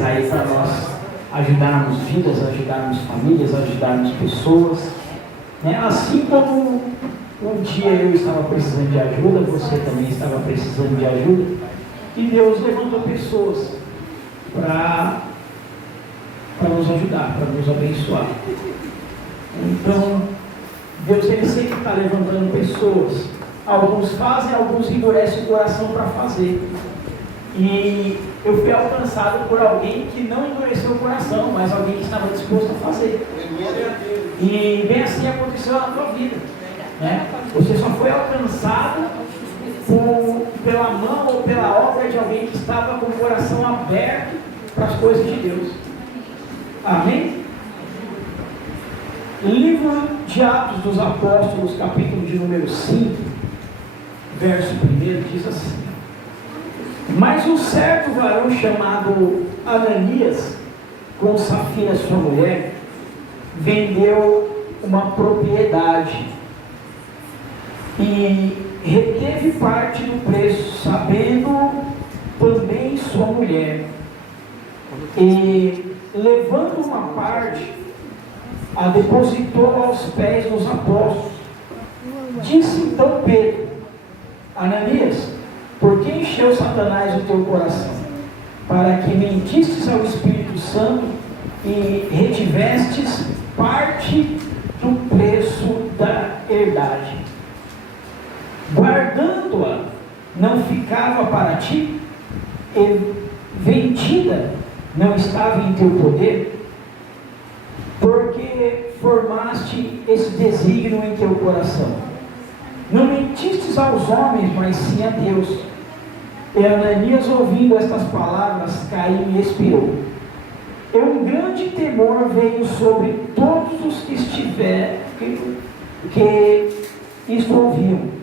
aí para nós ajudarmos vidas, ajudarmos famílias, ajudarmos pessoas, né? Assim como um dia eu estava precisando de ajuda, você também estava precisando de ajuda, e Deus levantou pessoas para nos ajudar, para nos abençoar. Então, Deus ele sempre está levantando pessoas. Alguns fazem, alguns endurecem o coração para fazer. E eu fui alcançado por alguém que não endureceu o coração, mas alguém que estava disposto a fazer. E bem assim aconteceu na tua vida, né? Você só foi alcançado pela mão ou pela obra de alguém que estava com o coração aberto para as coisas de Deus. Amém? Livro de Atos dos Apóstolos, capítulo de número 5, verso 1, diz assim: Mas um certo varão chamado Ananias, com Safira sua mulher, vendeu uma propriedade e reteve parte do preço, sabendo também sua mulher, e levando uma parte, a depositou aos pés dos apóstolos. Disse então Pedro: Ananias, por que encheu Satanás o teu coração, para que mentistes ao Espírito Santo e retivestes parte do preço da herdade? Guardando-a, não ficava para ti? E vendida, não estava em teu poder? Porque formaste esse desígnio em teu coração. Não mentistes aos homens, mas sim a Deus. E Ananias, ouvindo estas palavras, caiu e expirou. E um grande temor veio sobre todos os que isto ouviam.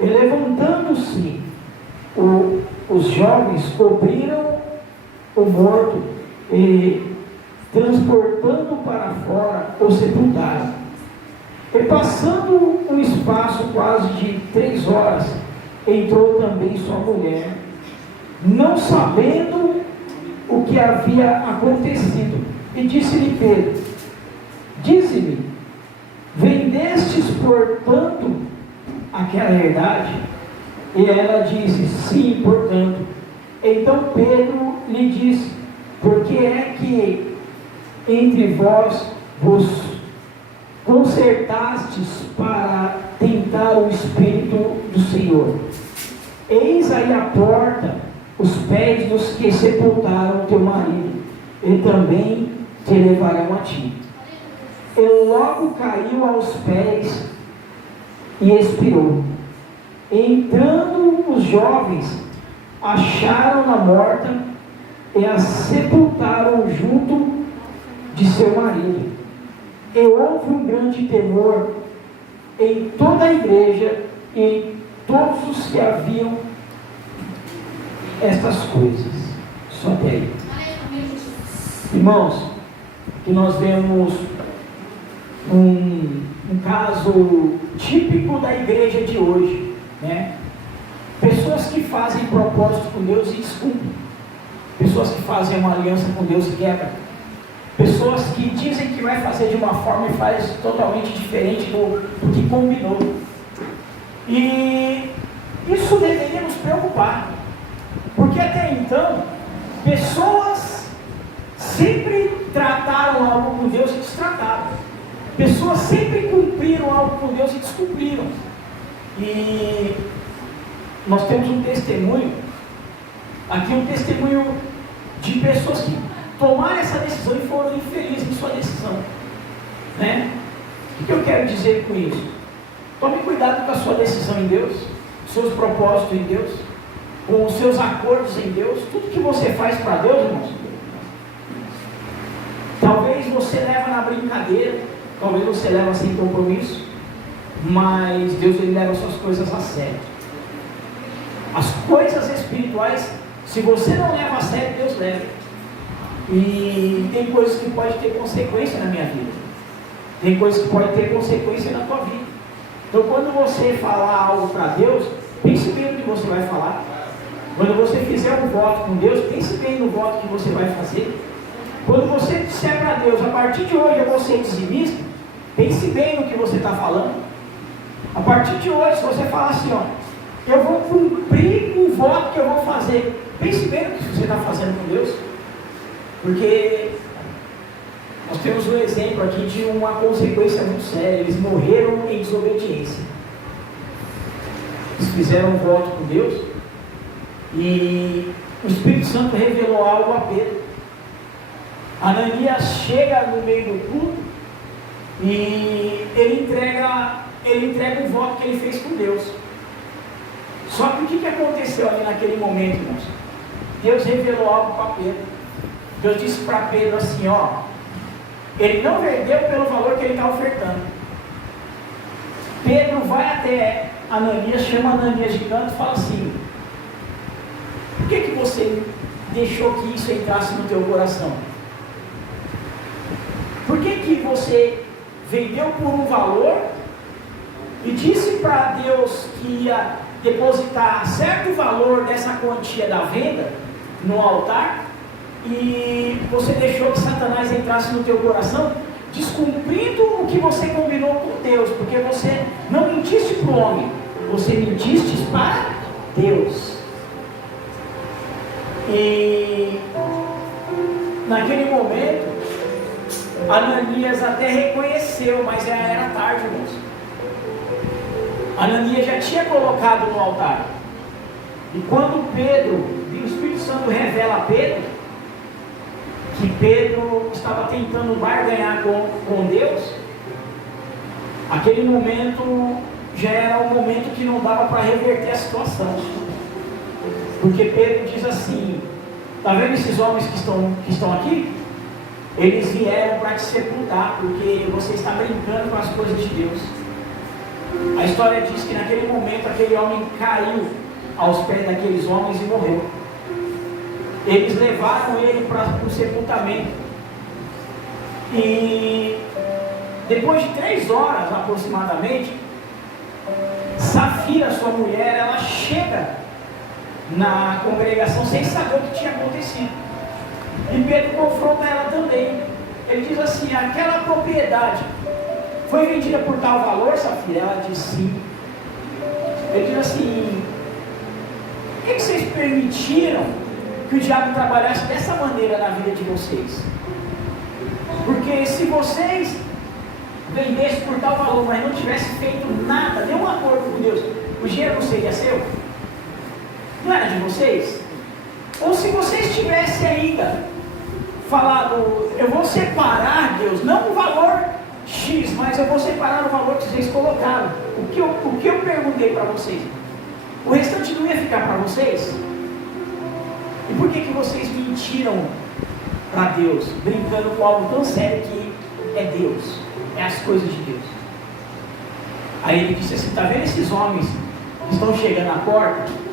E levantando-se, os jovens cobriram o morto e, transportando para fora, o sepultaram. E passando um espaço quase de 3 horas, entrou também sua mulher, não sabendo o que havia acontecido. E disse-lhe Pedro: Dize-me, vendestes, portanto, aquela herdade? E ela disse: Sim, portanto. Então Pedro lhe disse: Por que é que entre vós vos concertastes para tentar o Espírito do Senhor? Eis aí a porta, os pés dos que sepultaram teu marido, e também te levarão a ti. E logo caiu aos pés e expirou. Entrando os jovens, acharam-na morta e a sepultaram junto de seu marido. E houve um grande temor em toda a igreja e em todos os que haviam estas coisas. Só até aí. Irmãos, que nós vemos um caso típico da igreja de hoje, né? Pessoas que fazem propósito com Deus e descumprem. Pessoas que fazem uma aliança com Deus e quebram. Pessoas que dizem que vai fazer de uma forma e faz totalmente diferente do que combinou. E isso deveria nos preocupar, porque até então pessoas sempre trataram algo com Deus e destrataram. Pessoas sempre cumpriram algo com Deus e descumpriram. E nós temos um testemunho aqui, um testemunho de pessoas que tomaram essa decisão e foram infelizes em sua decisão, né? O que eu quero dizer com isso? Tome cuidado com a sua decisão em Deus, seus propósitos em Deus, com os seus acordos em Deus. Tudo que você faz para Deus, irmãos, talvez você leva na brincadeira, talvez você leva sem compromisso, mas Deus ele leva suas coisas a sério. As coisas espirituais, se você não leva a sério, Deus leva. E tem coisas que podem ter consequência na minha vida, tem coisas que podem ter consequência na tua vida. Então quando você falar algo para Deus, pense bem no que você vai falar. Quando você fizer um voto com Deus, pense bem no voto que você vai fazer. Quando você disser para Deus, a partir de hoje eu vou ser dizimista, pense bem no que você está falando. A partir de hoje, se você falar assim, ó, eu vou cumprir o voto que eu vou fazer, pense bem no que você está fazendo com Deus. Porque nós temos um exemplo aqui de uma consequência muito séria. Eles morreram em desobediência. Eles fizeram um voto com Deus e o Espírito Santo revelou algo a Pedro. Ananias chega no meio do culto e ele entrega o voto que ele fez com Deus. Só que o que aconteceu ali naquele momento, irmãos? Deus revelou algo para Pedro. Deus disse para Pedro assim, ó, ele não vendeu pelo valor que ele está ofertando. Pedro vai até Ananias, chama Ananias de canto e fala assim, por que você deixou que isso entrasse no teu coração? Por que você vendeu por um valor e disse para Deus que ia depositar certo valor dessa quantia da venda no altar e você deixou que Satanás entrasse no teu coração, descumprindo o que você combinou com Deus, porque você não mentiste para o homem, você mentiste para Deus. E naquele momento Ananias até reconheceu, mas já era tarde, irmãos. Ananias já tinha colocado no altar. E quando o Espírito Santo revela a Pedro, que Pedro estava tentando barganhar com Deus, aquele momento já era um momento que não dava para reverter a situação. Porque Pedro diz assim, está vendo esses homens que estão aqui? Eles vieram para te sepultar, porque você está brincando com as coisas de Deus. A história diz que naquele momento aquele homem caiu aos pés daqueles homens e morreu. Eles levaram ele para o sepultamento. E depois de 3 horas aproximadamente, Safira, sua mulher, ela chega na congregação sem saber o que tinha acontecido. E Pedro confronta ela também. Ele diz assim, aquela propriedade foi vendida por tal valor, Safira? Ela diz sim. Ele diz assim, por que vocês permitiram que o diabo trabalhasse dessa maneira na vida de vocês? Porque se vocês vendessem por tal valor, mas não tivessem feito nada, nenhum acordo com Deus, o dinheiro não seria seu? Não era de vocês? Ou se vocês tivessem ainda falado, eu vou separar, Deus, não o valor X, mas eu vou separar o valor que vocês colocaram. O que eu perguntei para vocês? O restante não ia ficar para vocês? E por que vocês mentiram para Deus, brincando com algo tão sério que é Deus, é as coisas de Deus? Aí ele disse assim, está vendo esses homens que estão chegando à porta?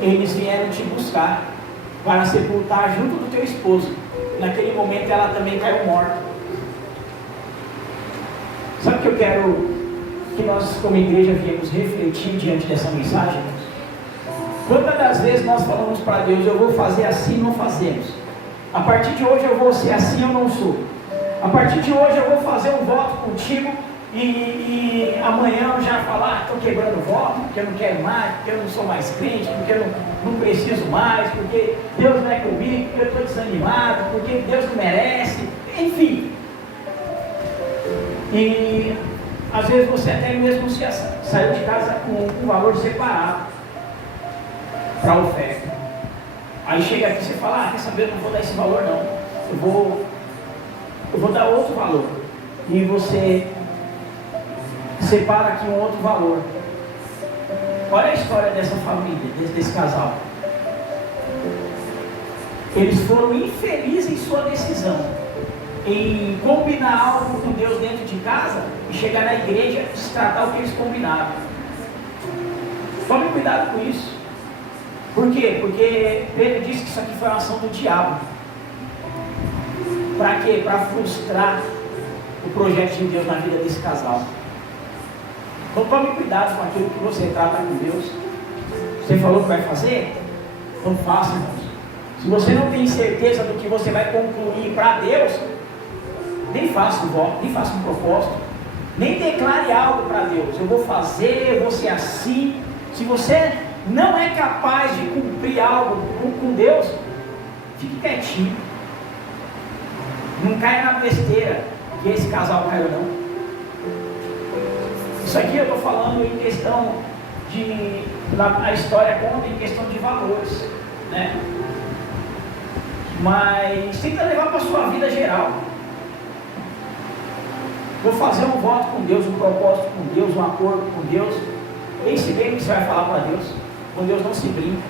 Eles vieram te buscar para sepultar junto do teu esposo. Naquele momento ela também caiu morta. Sabe o que eu quero que nós como igreja viemos refletir diante dessa mensagem? Quantas das vezes nós falamos para Deus, eu vou fazer assim, não fazemos. A partir de hoje eu vou ser assim, eu não sou. A partir de hoje eu vou fazer um voto contigo e amanhã eu já falar, estou quebrando o voto, porque eu não quero mais, porque eu não sou mais crente, porque eu não preciso mais, porque Deus não é comigo, porque eu estou desanimado, porque Deus não merece, enfim. E às vezes você até mesmo saiu de casa com um valor separado para a oferta. Aí chega aqui e você fala, quer saber, eu não vou dar esse valor não, eu vou dar outro valor. E você separa aqui um outro valor. Olha a história dessa família, desse casal. Eles foram infelizes em sua decisão em combinar algo com Deus dentro de casa e chegar na igreja e se tratar o que eles combinaram. Tome cuidado com isso. Por quê? Porque Pedro disse que isso aqui foi uma ação do diabo. Para quê? Para frustrar o projeto de Deus na vida desse casal. Então tome cuidado com aquilo que você trata com Deus. Você falou que vai fazer? Então faça, irmãos. Se você não tem certeza do que você vai concluir para Deus, nem faça um voto, nem faça um propósito, nem declare algo para Deus. Eu vou fazer, eu vou ser assim. Se você não é capaz de cumprir algo com Deus, fique quietinho. Não caia na besteira que esse casal caiu, não. Isso aqui eu estou falando em questão de... A história conta em questão de valores, né? Mas tenta levar para a sua vida geral. Vou fazer um voto com Deus, um propósito com Deus, um acordo com Deus. Pense bem o que você vai falar para Deus. Com Deus não se brinca.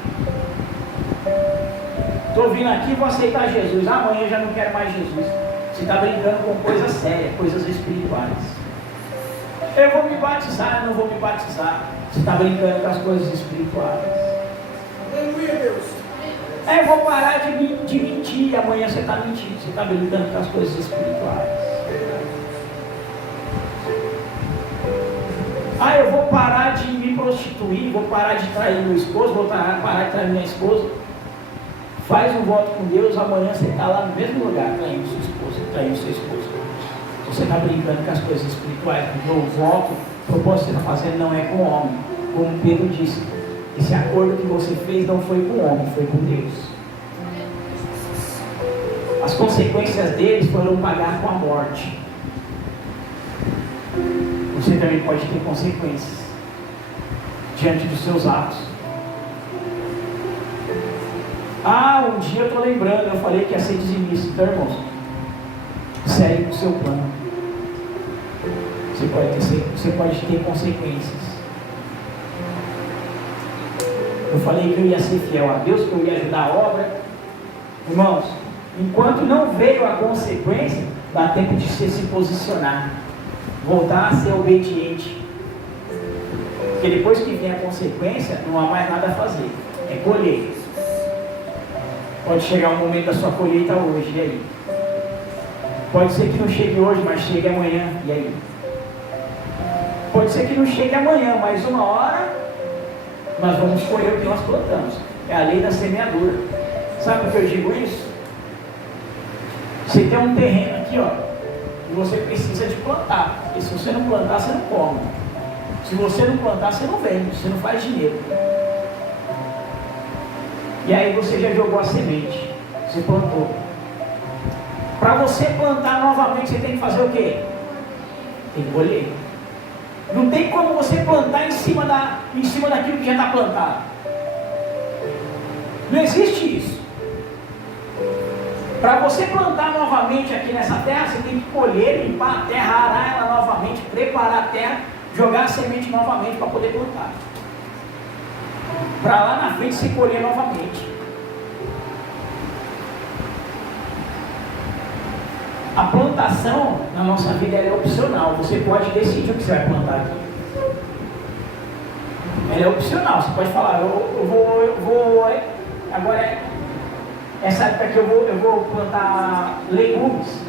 Estou vindo aqui e vou aceitar Jesus. Amanhã eu já não quero mais Jesus. Você está brincando com coisas sérias, coisas espirituais. Eu vou me batizar, eu não vou me batizar. Você está brincando com as coisas espirituais. Aleluia, Deus. Eu vou parar de mentir. Amanhã você está mentindo. Você está brincando com as coisas espirituais. Eu vou parar de me prostituir, vou parar de trair meu esposo, vou parar de trair minha esposa. Faz um voto com Deus, amanhã você está lá no mesmo lugar, traindo sua esposa, traindo seu esposo. Você está brincando com as coisas espirituais, porque o voto, o propósito que você está fazendo não é com o homem. Como Pedro disse, esse acordo que você fez não foi com o homem, foi com Deus. As consequências deles foram pagar com a morte. Você também pode ter consequências diante dos seus atos. Um dia eu estou lembrando, eu falei que ia ser dizimista. Então, irmãos, segue com o seu plano. Você pode ter consequências. Eu falei que eu ia ser fiel a Deus, que eu ia ajudar a obra. Irmãos, enquanto não veio a consequência, dá tempo de você se posicionar, voltar a ser obediente. Porque depois que vem a consequência, não há mais nada a fazer, é colher. Pode chegar um momento da sua colheita hoje, e aí? Pode ser que não chegue hoje, mas chegue amanhã, e aí? Pode ser que não chegue amanhã, mas uma hora nós vamos colher o que nós plantamos. É a lei da semeadura. Sabe por que eu digo isso? Você tem um terreno aqui, ó, e você precisa de plantar, porque se você não plantar, você não come. Se você não plantar, você não vende, você não faz dinheiro. E aí você já jogou a semente, você plantou. Para você plantar novamente, você tem que fazer o quê? Tem que colher. Não tem como você plantar em cima daquilo que já está plantado. Não existe isso. Para você plantar novamente aqui nessa terra, você tem que colher, limpar a terra, arar ela novamente, preparar a terra, jogar a semente novamente para poder plantar. Para lá na frente se colher novamente. A plantação na nossa vida é opcional. Você pode decidir o que você vai plantar aqui. Ela é opcional. Você pode falar, eu vou agora essa época que eu vou plantar legumes.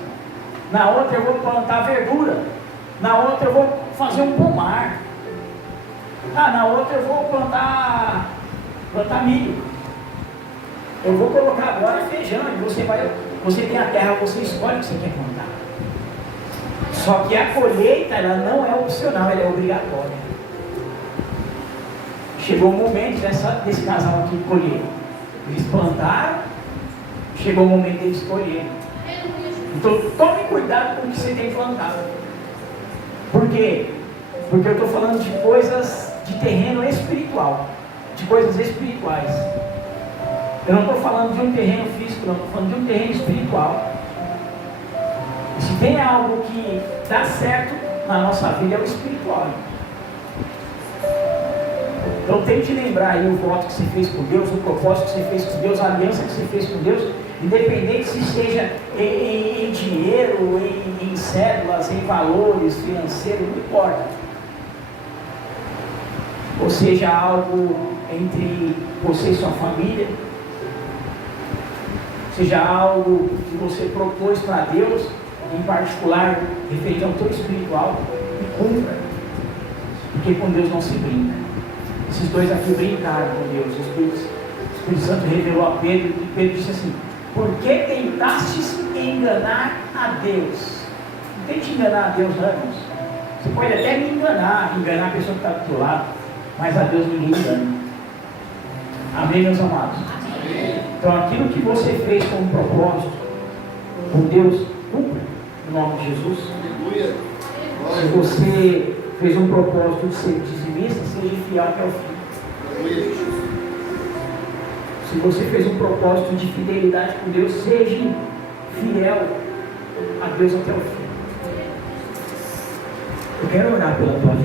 Na outra eu vou plantar verdura. Na outra eu vou fazer um pomar. Na outra eu vou plantar milho. Eu vou colocar agora feijão. E você tem a terra, você escolhe o que você quer plantar. Só que a colheita, ela não é opcional, ela é obrigatória. Chegou o momento desse casal aqui colher. Eles plantaram, chegou o momento deles colherem. Então tome cuidado com o que você tem plantado. Por quê? Porque eu estou falando de coisas de terreno espiritual, de coisas espirituais. Eu não estou falando de um terreno físico, não, estou falando de um terreno espiritual. E se tem algo que dá certo na nossa vida, é o espiritual. Então tente lembrar aí o voto que você fez com Deus, o propósito que você fez com Deus, a aliança que você fez com Deus, independente se seja em dinheiro, em cédulas, em valores financeiros, não importa. Ou seja, algo entre você e sua família, seja algo que você propôs para Deus, em particular, referente ao teu espiritual, e cumpra, porque com Deus não se brinca. Esses dois aqui brincaram com Deus. O Espírito Santo revelou a Pedro e Pedro disse assim: por que tentastes enganar a Deus? Não tente enganar a Deus, não, irmãos. Você pode até me enganar a pessoa que está do seu lado, mas a Deus ninguém engana. Amém, meus amados? Amém. Então aquilo que você fez com um propósito, com Deus, cumpra em nome de Jesus. Aleluia. Se você fez um propósito de ser dizimista, seja fiel até o fim. Aleluia. Se você fez um propósito de fidelidade com Deus, seja fiel a Deus até o fim. Eu quero orar pela tua vida.